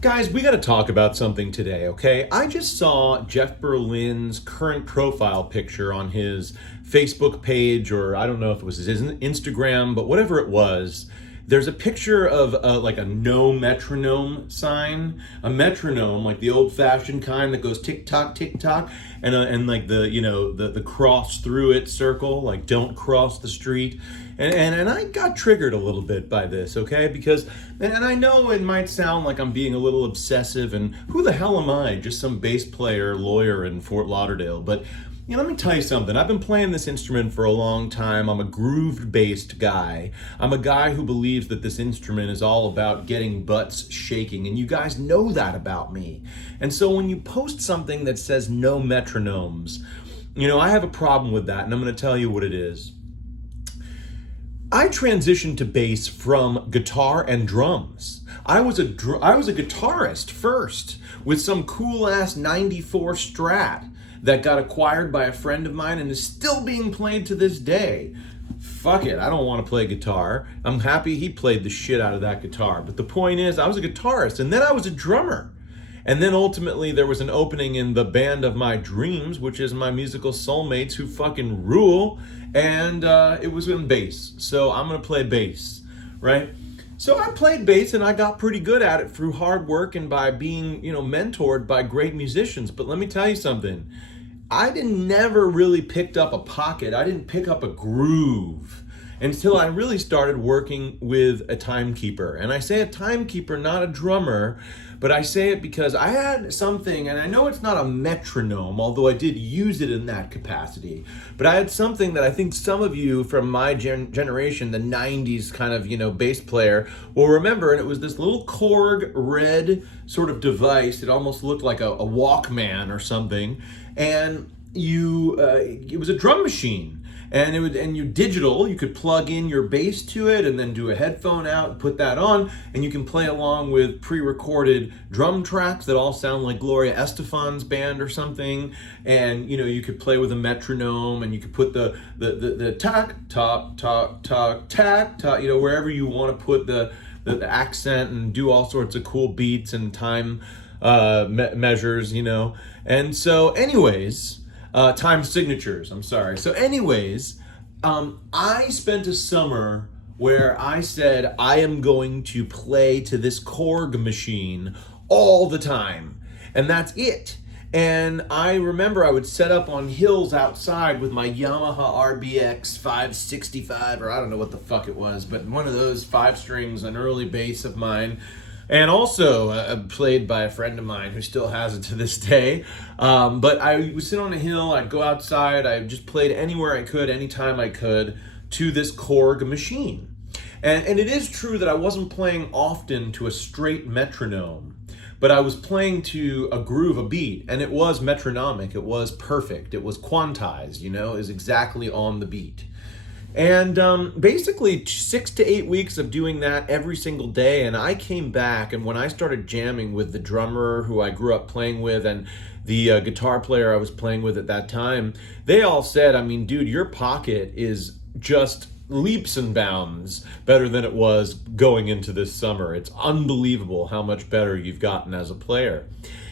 Guys, we got to talk about something today, okay? I just saw Jeff Berlin's current profile picture on his Facebook page, or I don't know if it was his Instagram, but whatever it was. There's a picture of like a no metronome sign, a metronome, like the old-fashioned kind that goes tick-tock, tick-tock, and like the cross through it circle, like don't cross the street. And I got triggered a little bit by this, okay? Because, and I know it might sound like I'm being a little obsessive, and who the hell am I? Just some bass player, lawyer in Fort Lauderdale. But, let me tell you something. I've been playing this instrument for a long time. I'm a groove-based guy. I'm a guy who believes that this instrument is all about getting butts shaking, and you guys know that about me. And so when you post something that says no metronomes, I have a problem with that, and I'm going to tell you what it is. I transitioned to bass from guitar and drums. I was a guitarist first with some cool ass 94 Strat that got acquired by a friend of mine and is still being played to this day. Fuck it, I don't want to play guitar. I'm happy he played the shit out of that guitar. But the point is, I was a guitarist and then I was a drummer. And then ultimately there was an opening in the band of my dreams, which is my musical soulmates who fucking rule. And it was in bass. So I'm going to play bass, right? So I played bass and I got pretty good at it through hard work and by being, mentored by great musicians. But let me tell you something. I never really picked up a pocket. I didn't pick up a groove until I really started working with a timekeeper. And I say a timekeeper, not a drummer, but I say it because I had something, and I know it's not a metronome, although I did use it in that capacity, but I had something that I think some of you from my generation, the 90s kind of, bass player, will remember, and it was this little Korg red sort of device. It almost looked like a Walkman or something, and it was a drum machine. And you digital, you could plug in your bass to it and then do a headphone out, put that on, and you can play along with pre-recorded drum tracks that all sound like Gloria Estefan's band or something. And you could play with a metronome, and you could put the tack, tock, tock, tock, tack, tock, wherever you want to put the accent, and do all sorts of cool beats and time measures, And so anyways, time signatures, I'm sorry. So anyways, I spent a summer where I said I am going to play to this Korg machine all the time. And that's it. And I remember I would set up on hills outside with my Yamaha RBX 565, or I don't know what the fuck it was, but one of those 5 strings, an early bass of mine. And also played by a friend of mine who still has it to this day. But I would sit on a hill, I'd go outside, I just played anywhere I could, anytime I could, to this Korg machine. And it is true that I wasn't playing often to a straight metronome, but I was playing to a groove, a beat, and it was metronomic, it was perfect, it was quantized, it was exactly on the beat. And basically 6 to 8 weeks of doing that every single day, and I came back, and when I started jamming with the drummer who I grew up playing with and the guitar player I was playing with at that time, they all said, dude, your pocket is just leaps and bounds better than it was going into this summer. It's unbelievable how much better you've gotten as a player.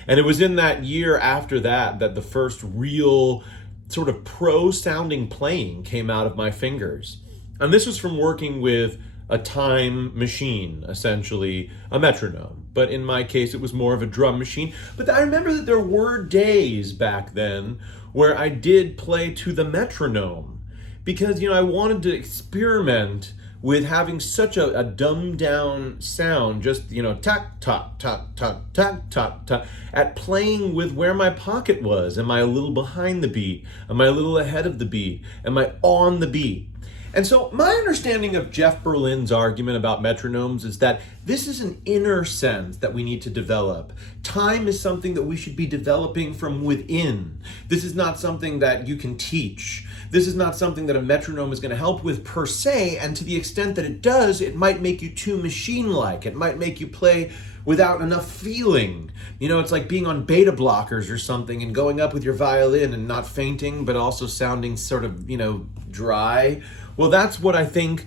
And it was in that year after that the first real sort of pro-sounding playing came out of my fingers. And this was from working with a time machine, essentially a metronome. But in my case, it was more of a drum machine. But I remember that there were days back then where I did play to the metronome because, I wanted to experiment with having such a dumbed down sound, just, tack, tock, tock, tock, tack, tock, tock, at playing with where my pocket was. Am I a little behind the beat? Am I a little ahead of the beat? Am I on the beat? And so my understanding of Jeff Berlin's argument about metronomes is that this is an inner sense that we need to develop. Time is something that we should be developing from within. This is not something that you can teach. This is not something that a metronome is going to help with per se, and to the extent that it does, it might make you too machine-like. It might make you play without enough feeling. It's like being on beta blockers or something and going up with your violin and not fainting, but also sounding sort of, dry. Well, that's what I think